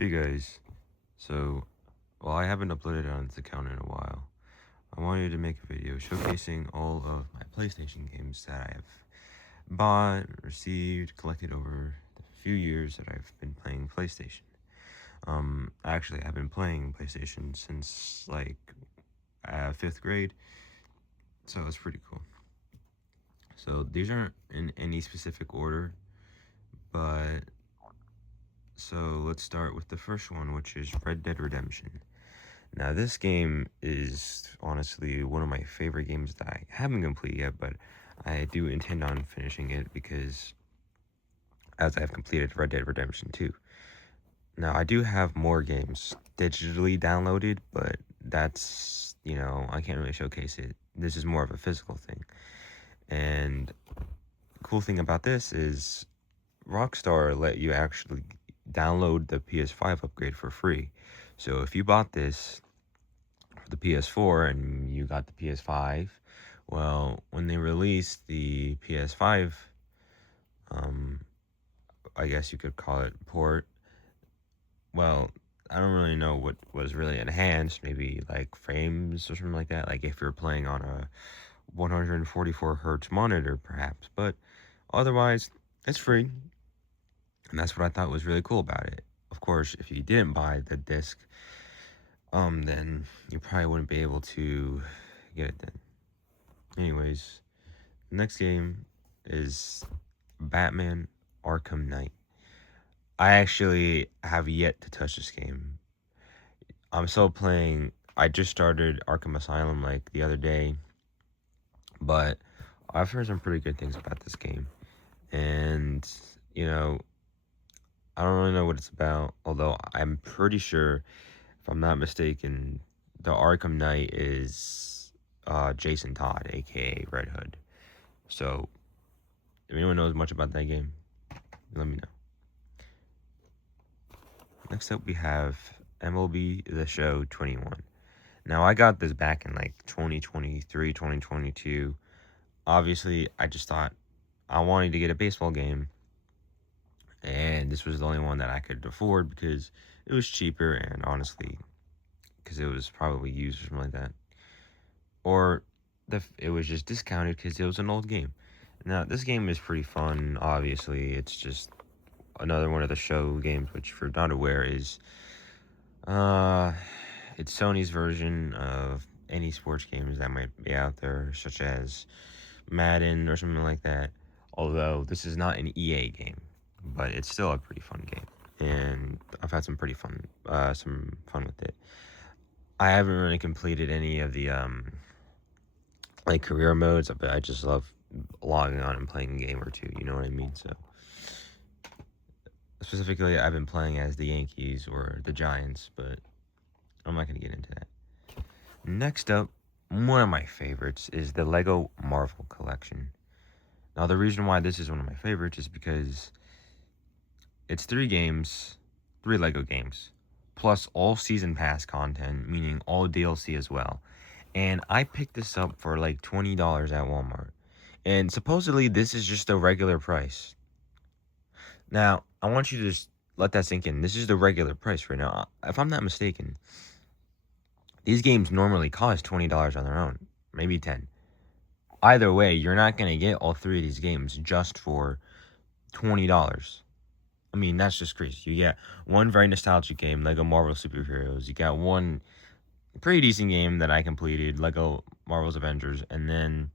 Hey guys, so while I haven't uploaded on this account in a while, I wanted to make a video showcasing all of my PlayStation games that I have bought, received, collected over the few years that I've been playing PlayStation. Actually, I've been playing PlayStation since like 5th grade, so it's pretty cool. So these aren't in any specific order, but so let's start with the first one, which is Red Dead Redemption. Now, this game is honestly one of my favorite games that I haven't completed yet, but I do intend on finishing it because as I've completed Red Dead Redemption 2. Now, I do have more games digitally downloaded, but that's, I can't really showcase it. This is more of a physical thing. And the cool thing about this is Rockstar let you actually download the PS5 upgrade for free. So if you bought this the PS4 and you got the PS5, well, when they released the PS5, um, I guess you could call it port. Well, I don't really know what was really enhanced, maybe like frames or something like that. Like if you're playing on a 144 hertz monitor, perhaps. But otherwise, it's free, and that's what I thought was really cool about it. Of course, if you didn't buy the disc, then you probably wouldn't be able to get it then. Anyways, next game is Batman Arkham Knight. I actually have yet to touch this game. I'm still playing. I just started Arkham Asylum like the other day, but I've heard some pretty good things about this game. And, you know, I don't really know what it's about, although I'm pretty sure, if I'm not mistaken, the Arkham Knight is Jason Todd, aka Red Hood. So, if anyone knows much about that game, let me know. Next up, we have MLB The Show 21. Now, I got this back in like 2023, 2022. Obviously, I just thought I wanted to get a baseball game, and this was the only one that I could afford because it was cheaper, and honestly, because it was probably used or something like that. Or it was just discounted because it was an old game. Now, this game is pretty fun, obviously. It's just another one of the show games, which, if you're not aware, is Uh, it's Sony's version of any sports games that might be out there, such as Madden or something like that. Although this is not an EA game, but it's still a pretty fun game, and I've had some fun with it. I haven't really completed any of the like career modes, but I just love logging on and playing a game or two. You know what I mean? So specifically, I've been playing as the Yankees or the Giants, but I'm not gonna get into that. Next up, one of my favorites is the Lego Marvel Collection. Now, the reason why this is one of my favorites is because it's 3 Lego games, plus all season pass content, meaning all DLC as well. And I picked this up for like $20 at Walmart. And supposedly, this is just the regular price. Now, I want you to just let that sink in. This is the regular price right now. If I'm not mistaken, these games normally cost $20 on their own, maybe 10. Either way, you're not going to get all 3 of these games just for $20. I mean, that's just crazy. You get one very nostalgic game, Lego Marvel Superheroes. You got one pretty decent game that I completed, Lego Marvel's Avengers. And then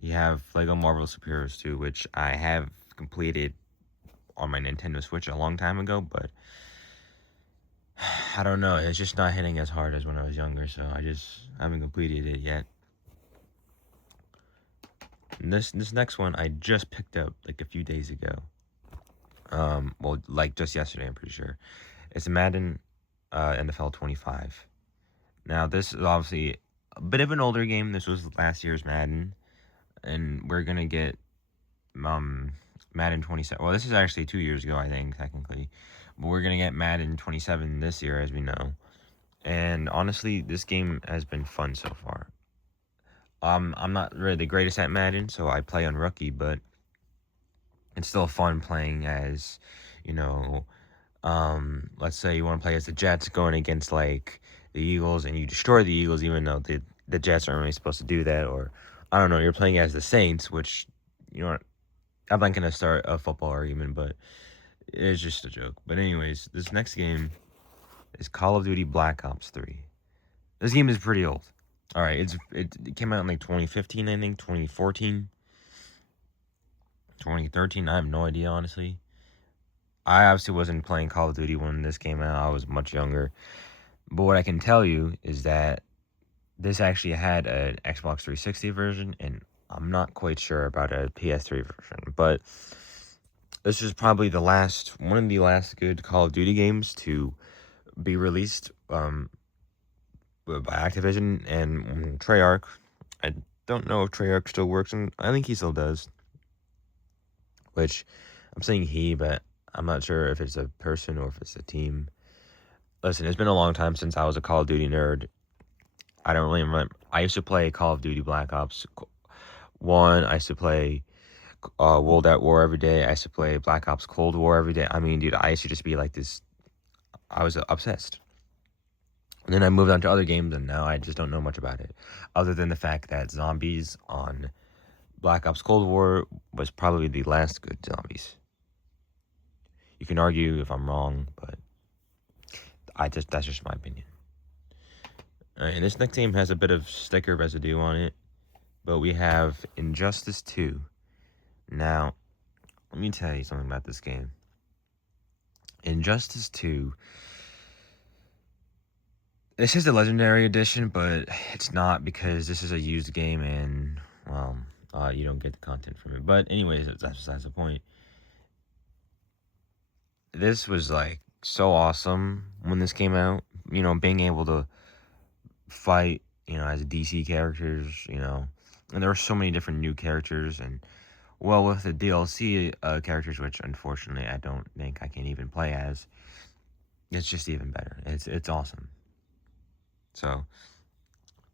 you have Lego Marvel Superheroes 2, which I have completed on my Nintendo Switch a long time ago. But I don't know. It's just not hitting as hard as when I was younger. So I just haven't completed it yet. And this next one I just picked up like a few days ago. Well, like just yesterday, I'm pretty sure. It's Madden NFL 25. Now, this is obviously a bit of an older game. This was last year's Madden, and we're gonna get Madden 27. Well, this is actually 2 years ago, I think, technically, but we're gonna get Madden 27 this year, as we know. And honestly, this game has been fun so far. I'm not really the greatest at Madden, so I play on rookie, but it's still fun playing as, you know, let's say you want to play as the Jets going against like the Eagles, and you destroy the Eagles, even though the Jets aren't really supposed to do that, or I don't know, you're playing as the Saints, which you know, I'm not gonna start a football argument, but it's just a joke. But anyways, this next game is Call of Duty Black Ops 3. This game is pretty old. All right, it came out in like 2015, I think, 2014, 2013. I have no idea, honestly. I obviously wasn't playing Call of Duty when this came out. I was much younger. But what I can tell you is that this actually had an Xbox 360 version, and I'm not quite sure about a PS3 version. But this is probably one of the last good Call of Duty games to be released by Activision and Treyarch. I don't know if Treyarch still works, and I think he still does. Which I'm saying he, but I'm not sure if it's a person or if it's a team. Listen, it's been a long time since I was a Call of Duty nerd. I don't really remember. I used to play Call of Duty Black Ops 1. I used to play World at War every day. I used to play Black Ops Cold War every day. I mean, dude, I used to just be like this. I was obsessed. And then I moved on to other games, and now I just don't know much about it. Other than the fact that zombies on Black Ops Cold War was probably the last good zombies. You can argue if I'm wrong, but that's just my opinion. And this next game has a bit of sticker residue on it, but we have Injustice 2. Now, let me tell you something about this game. Injustice 2. This is the Legendary Edition, but it's not because this is a used game and, well, you don't get the content from it. But anyways, that's the point. This was like so awesome when this came out. You know, being able to fight, as DC characters, and there were so many different new characters, and well, with the DLC characters, which unfortunately I don't think I can even play as, it's just even better. It's awesome. So,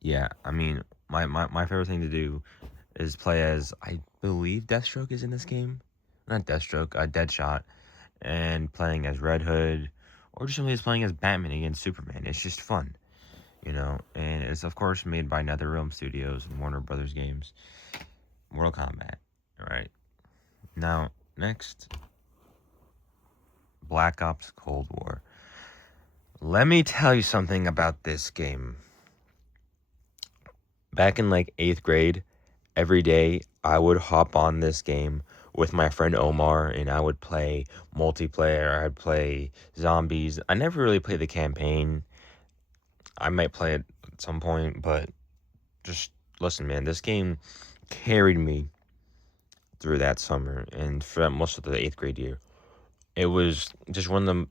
yeah, I mean, my favorite thing to do is play as, I believe Deathstroke is in this game. Not Deathstroke, Deadshot, and playing as Red Hood, or just simply just playing as Batman against Superman. It's just fun, and it's of course made by NetherRealm Studios and Warner Brothers Games. Mortal Kombat. All right. Now, next, Black Ops Cold War. Let me tell you something about this game. Back in like 8th grade, every day I would hop on this game with my friend Omar, and I would play multiplayer. I'd play zombies. I never really played the campaign. I might play it at some point, but just listen, man, this game carried me through that summer and for most of the 8th grade year. It was just one of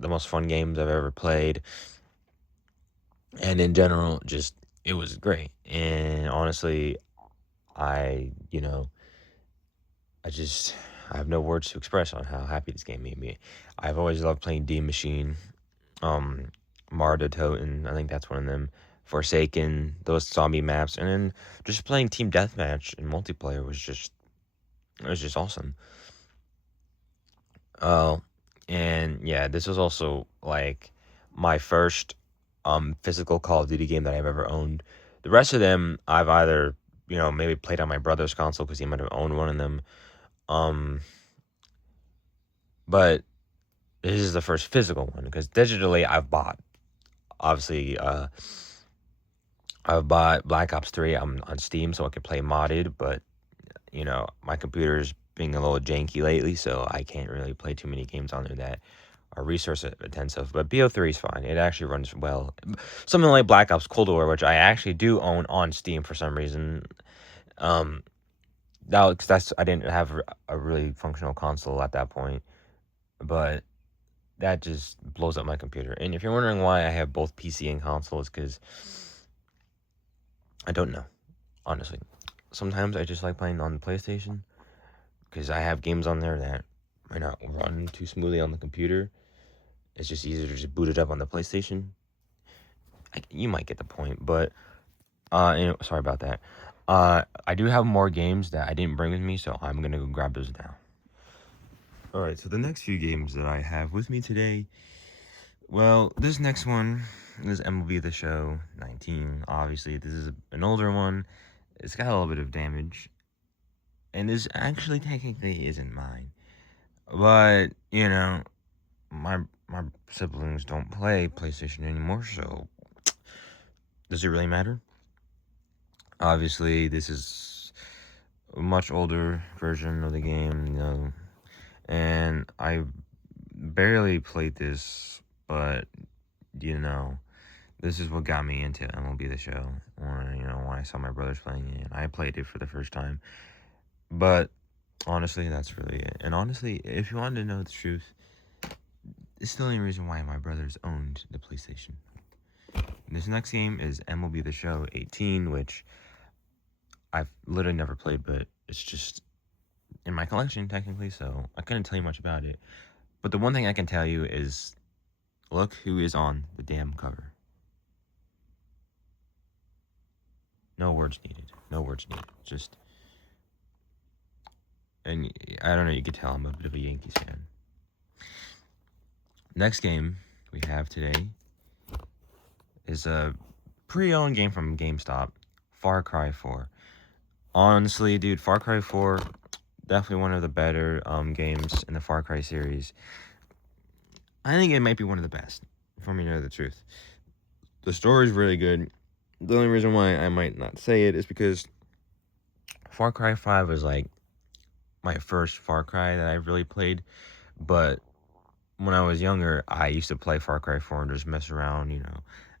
the most fun games I've ever played, and in general, just it was great. And honestly, I you know I just I have no words to express on how happy this game made me. I've always loved playing D Machine, um, Marda Toten, I think that's one of them. Forsaken, those zombie maps, and then just playing team deathmatch and multiplayer was just awesome. Oh, and yeah, this was also like my first physical Call of Duty game that I've ever owned. The rest of them I've either, maybe played on my brother's console because he might have owned one of them. Um, but this is the first physical one because digitally obviously I've bought Black Ops 3 on Steam so I could play modded, but my computer's being a little janky lately, so I can't really play too many games on there that are resource intensive. But BO3 is fine. It actually runs well. Something like Black Ops Cold War, which I actually do own on Steam for some reason. Cause I didn't have a really functional console at that point, but that just blows up my computer. And if you're wondering why I have both PC and console, it's because I don't know, honestly. Sometimes I just like playing on the PlayStation because I have games on there that might not run too smoothly on the computer. It's just easier to just boot it up on the PlayStation. You might get the point, but sorry about that. I do have more games that I didn't bring with me, so I'm gonna go grab those now. Alright, so the next few games that I have with me today, well, this next one is MLB The Show 19. Obviously, this is an older one. It's got a little bit of damage, and this actually technically isn't mine. But, my my siblings don't play PlayStation anymore, so does it really matter? Obviously, this is a much older version of the game, and I barely played this, but this is what got me into MLB The Show. When I saw my brothers playing it, and I played it for the first time. But honestly, that's really it. And honestly, if you wanted to know the truth, it's the only reason why my brothers owned the PlayStation. This next game is MLB The Show 18, which I've literally never played, but it's just in my collection technically, so I couldn't tell you much about it. But the one thing I can tell you is, look who is on the damn cover. No words needed. No words needed. Just, and I don't know, you could tell I'm a bit of a Yankees fan. Next game we have today is a pre-owned game from GameStop, Far Cry 4. Honestly, dude, Far Cry 4, definitely one of the better games in the Far Cry series. I think it might be one of the best, for me to know the truth. The story's really good. The only reason why I might not say it is because Far Cry 5 was like my first Far Cry that I really played, but when I was younger, I used to play Far Cry 4 and just mess around,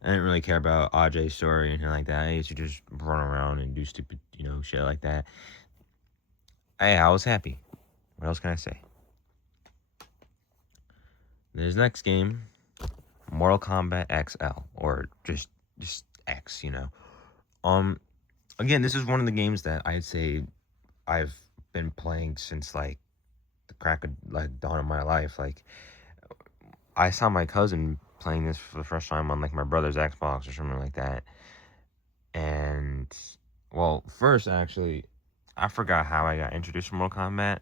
I didn't really care about Ajay's story or anything like that. I used to just run around and do stupid, shit like that. Hey, I was happy. What else can I say? This next game, Mortal Kombat XL, or just X, Again, this is one of the games that I'd say I've been playing since like the crack of like dawn of my life. Like, I saw my cousin playing this for the first time on like my brother's Xbox or something like that. And well, first actually, I forgot how I got introduced to Mortal Kombat.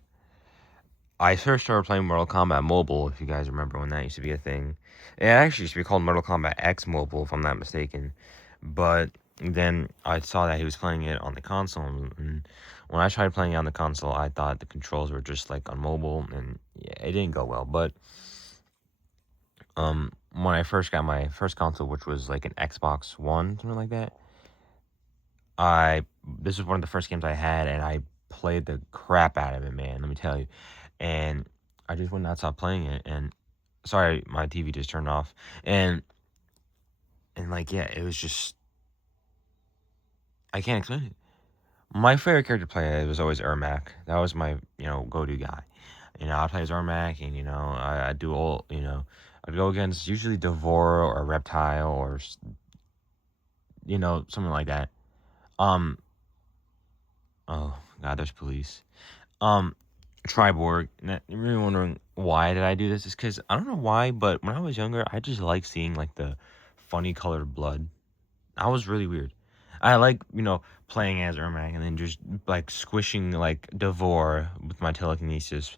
I first started playing Mortal Kombat Mobile, if you guys remember when that used to be a thing. It actually used to be called Mortal Kombat X Mobile, if I'm not mistaken. But then I saw that he was playing it on the console, and when I tried playing it on the console, I thought the controls were just like on mobile, and yeah, it didn't go well. But when I first got my first console, which was like an Xbox One, something like that, this was one of the first games I had, and I played the crap out of it, man. Let me tell you. And I just would not stop playing it. And sorry, my TV just turned off. And like, yeah, it was just, I can't explain it. My favorite character to play was always Ermac. That was my go-to guy. I play as Ermac, and I do all I'd go against usually Devore or Reptile or something like that. Um. Oh God, there's police. Um. Triborg. And you're really wondering why did I do this? It's because I don't know why, but when I was younger, I just liked seeing like the funny colored blood. I was really weird. I like playing as Ermac and then just like squishing like Devore with my telekinesis,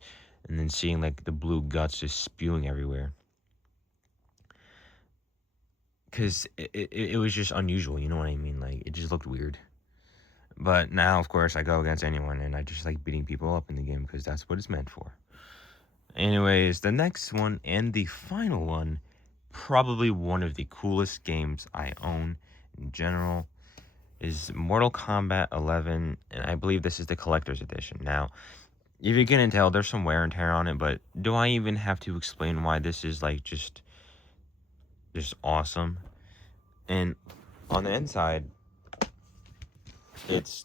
and then seeing like the blue guts just spewing everywhere. Cause it was just unusual, you know what I mean? Like, it just looked weird. But now, of course, I go against anyone, and I just like beating people up in the game because that's what it's meant for. Anyways, the next one and the final one, probably one of the coolest games I own in general, is Mortal Kombat 11, and I believe this is the collector's edition. Now, if you can tell, there's some wear and tear on it, but do I even have to explain why this is like just awesome? And on the inside, it's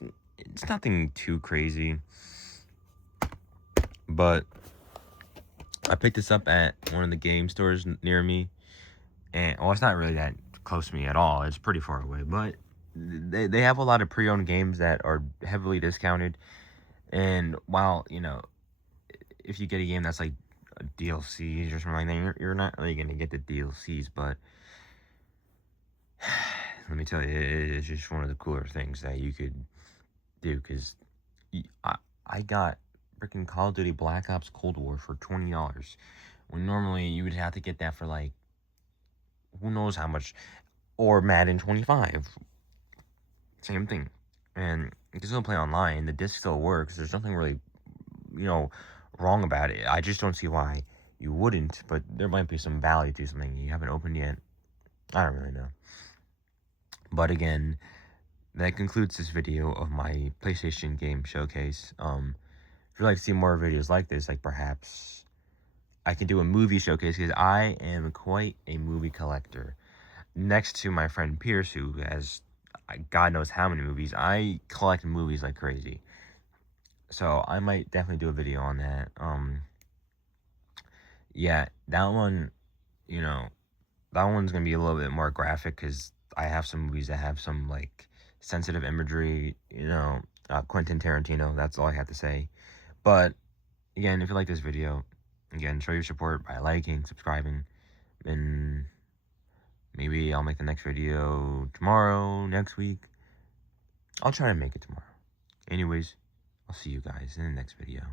nothing too crazy, but I picked this up at one of the game stores near me, and well, it's not really that close to me at all. It's pretty far away, but they have a lot of pre-owned games that are heavily discounted. And while if you get a game that's like DLCs or something like that, you're not really gonna get the DLCs, but let me tell you, it's just one of the cooler things that you could do, because I got freaking Call of Duty Black Ops Cold War for $20. When normally you would have to get that for like, who knows how much. Or Madden 25. Same thing. And you can still play online. The disc still works. There's nothing really, wrong about it. I just don't see why you wouldn't, but there might be some value to something you haven't opened yet. I don't really know. But again, that concludes this video of my PlayStation game showcase. If you'd like to see more videos like this, like perhaps I can do a movie showcase, because I am quite a movie collector. Next to my friend Pierce, who has God knows how many movies, I collect movies like crazy. So I might definitely do a video on that. Yeah, that one, that one's gonna be a little bit more graphic, because I have some movies that have some like sensitive imagery. Quentin Tarantino. That's all I have to say. But again, if you like this video, again, show your support by liking, subscribing, and maybe I'll make the next video tomorrow, next week. I'll try to make it tomorrow. Anyways, I'll see you guys in the next video.